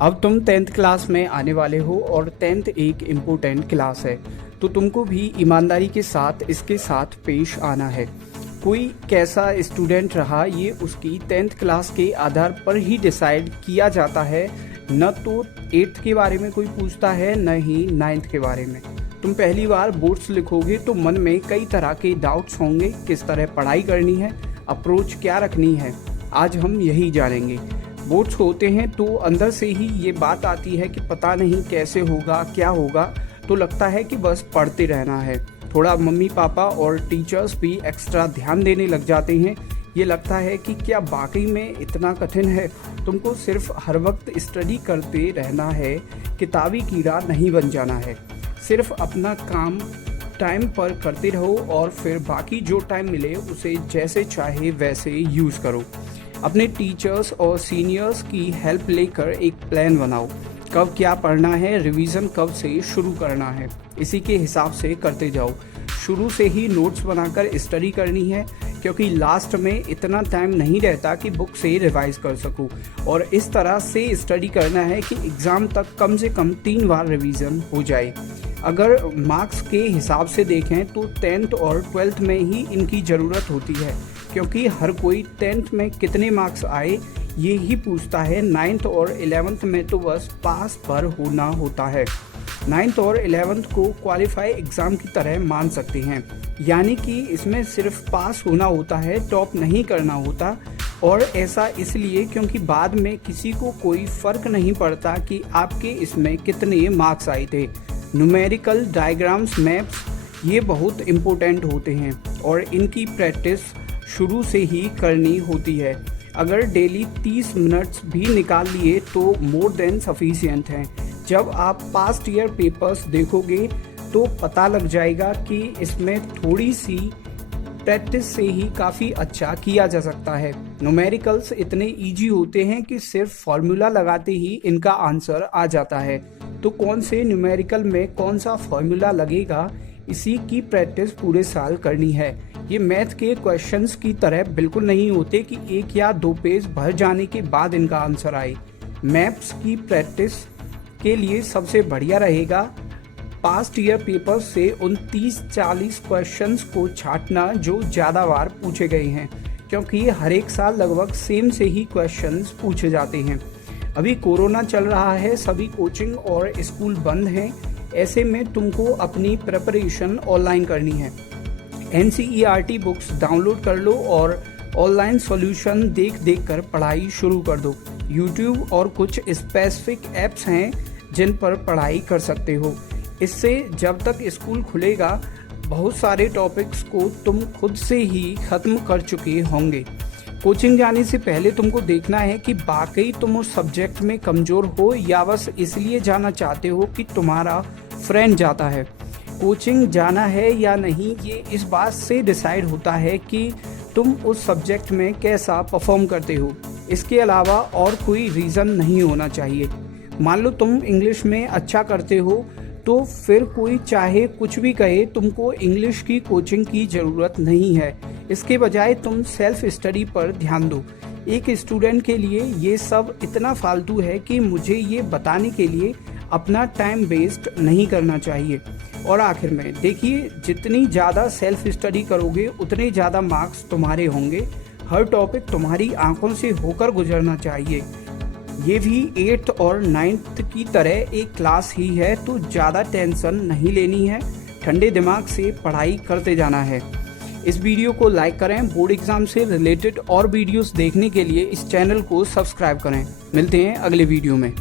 अब तुम 10th class में आने वाले हो और 10th एक इम्पोर्टेंट क्लास है, तो तुमको भी ईमानदारी के साथ इसके साथ पेश आना है। कोई कैसा स्टूडेंट रहा ये उसकी 10th क्लास के आधार पर ही डिसाइड किया जाता है। न तो 8th के बारे में कोई पूछता है, न ही 9th के बारे में। तुम पहली बार बोर्ड्स लिखोगे तो मन में कई तरह के डाउट्स होंगे, किस तरह पढ़ाई करनी है, अप्रोच क्या रखनी है। आज हम यही जानेंगे। बोर्ड्स होते हैं तो अंदर से ही ये बात आती है कि पता नहीं कैसे होगा, क्या होगा, तो लगता है कि बस पढ़ते रहना है। थोड़ा मम्मी पापा और टीचर्स भी एक्स्ट्रा ध्यान देने लग जाते हैं। ये लगता है कि क्या वाकई में इतना कठिन है। तुमको सिर्फ हर वक्त स्टडी करते रहना है, किताबी कीड़ा नहीं बन जाना है। सिर्फ अपना काम टाइम पर करते रहो और फिर बाकी जो टाइम मिले उसे जैसे चाहे वैसे यूज़ करो। अपने टीचर्स और सीनियर्स की हेल्प लेकर एक प्लान बनाओ, कब क्या पढ़ना है, रिवीजन कब से शुरू करना है, इसी के हिसाब से करते जाओ। शुरू से ही नोट्स बनाकर स्टडी करनी है, क्योंकि लास्ट में इतना टाइम नहीं रहता कि बुक से रिवाइज कर सकूं। और इस तरह से स्टडी करना है कि एग्ज़ाम तक कम से कम 3 बार रिवीजन हो जाए। अगर मार्क्स के हिसाब से देखें तो 10th और 12th में ही इनकी ज़रूरत होती है, क्योंकि हर कोई 10th में कितने मार्क्स आए ये ही पूछता है। 9th और 11th में तो बस पास पर होना होता है। 9th और 11th को क्वालिफाई एग्ज़ाम की तरह मान सकते हैं, यानी कि इसमें सिर्फ पास होना होता है, टॉप नहीं करना होता। और ऐसा इसलिए क्योंकि बाद में किसी को कोई फ़र्क नहीं पड़ता कि आपके इसमें कितने मार्क्स आए थे। न्यूमेरिकल डायग्राम्स, मैप्स ये बहुत इम्पोर्टेंट होते हैं और इनकी प्रैक्टिस शुरू से ही करनी होती है। अगर डेली 30 मिनट्स भी निकाल लिए तो मोर देन सफिशिएंट हैं। जब आप पास्ट ईयर पेपर्स देखोगे तो पता लग जाएगा कि इसमें थोड़ी सी प्रैक्टिस से ही काफ़ी अच्छा किया जा सकता है। न्यूमेरिकल्स इतने इजी होते हैं कि सिर्फ फॉर्मूला लगाते ही इनका आंसर आ जाता है। तो कौन से न्यूमेरिकल में कौन सा फॉर्मूला लगेगा, इसी की प्रैक्टिस पूरे साल करनी है। ये मैथ के क्वेश्चंस की तरह बिल्कुल नहीं होते कि 1 या 2 पेज भर जाने के बाद इनका आंसर आए। मैथ्स की प्रैक्टिस के लिए सबसे बढ़िया रहेगा पास्ट ईयर पेपर से उन 30-40 क्वेश्चंस को छांटना जो ज़्यादा बार पूछे गए हैं, क्योंकि हर एक साल लगभग सेम से ही क्वेश्चंस पूछे जाते हैं। अभी कोरोना चल रहा है, सभी कोचिंग और स्कूल बंद हैं। ऐसे में तुमको अपनी प्रिपरेशन ऑनलाइन करनी है। NCERT बुक्स डाउनलोड कर लो और ऑनलाइन सॉल्यूशन देख कर पढ़ाई शुरू कर दो। YouTube और कुछ स्पेसिफिक ऐप्स हैं जिन पर पढ़ाई कर सकते हो। इससे जब तक स्कूल खुलेगा बहुत सारे टॉपिक्स को तुम खुद से ही ख़त्म कर चुके होंगे। कोचिंग जाने से पहले तुमको देखना है कि वाकई तुम उस सब्जेक्ट में कमज़ोर हो या बस इसलिए जाना चाहते हो कि तुम्हारा फ्रेंड जाता है। कोचिंग जाना है या नहीं ये इस बात से डिसाइड होता है कि तुम उस सब्जेक्ट में कैसा परफॉर्म करते हो। इसके अलावा और कोई रीज़न नहीं होना चाहिए। मान लो तुम इंग्लिश में अच्छा करते हो तो फिर कोई चाहे कुछ भी कहे, तुमको इंग्लिश की कोचिंग की ज़रूरत नहीं है। इसके बजाय तुम सेल्फ स्टडी पर ध्यान दो। एक स्टूडेंट के लिए ये सब इतना फालतू है कि मुझे ये बताने के लिए अपना टाइम वेस्ट नहीं करना चाहिए। और आखिर में देखिए, जितनी ज़्यादा सेल्फ स्टडी करोगे उतने ज़्यादा मार्क्स तुम्हारे होंगे। हर टॉपिक तुम्हारी आंखों से होकर गुजरना चाहिए। ये भी 8th और 9th की तरह एक क्लास ही है, तो ज़्यादा टेंशन नहीं लेनी है। ठंडे दिमाग से पढ़ाई करते जाना है। इस वीडियो को लाइक करें। बोर्ड एग्जाम से रिलेटेड और वीडियोस देखने के लिए इस चैनल को सब्सक्राइब करें। मिलते हैं अगले वीडियो में।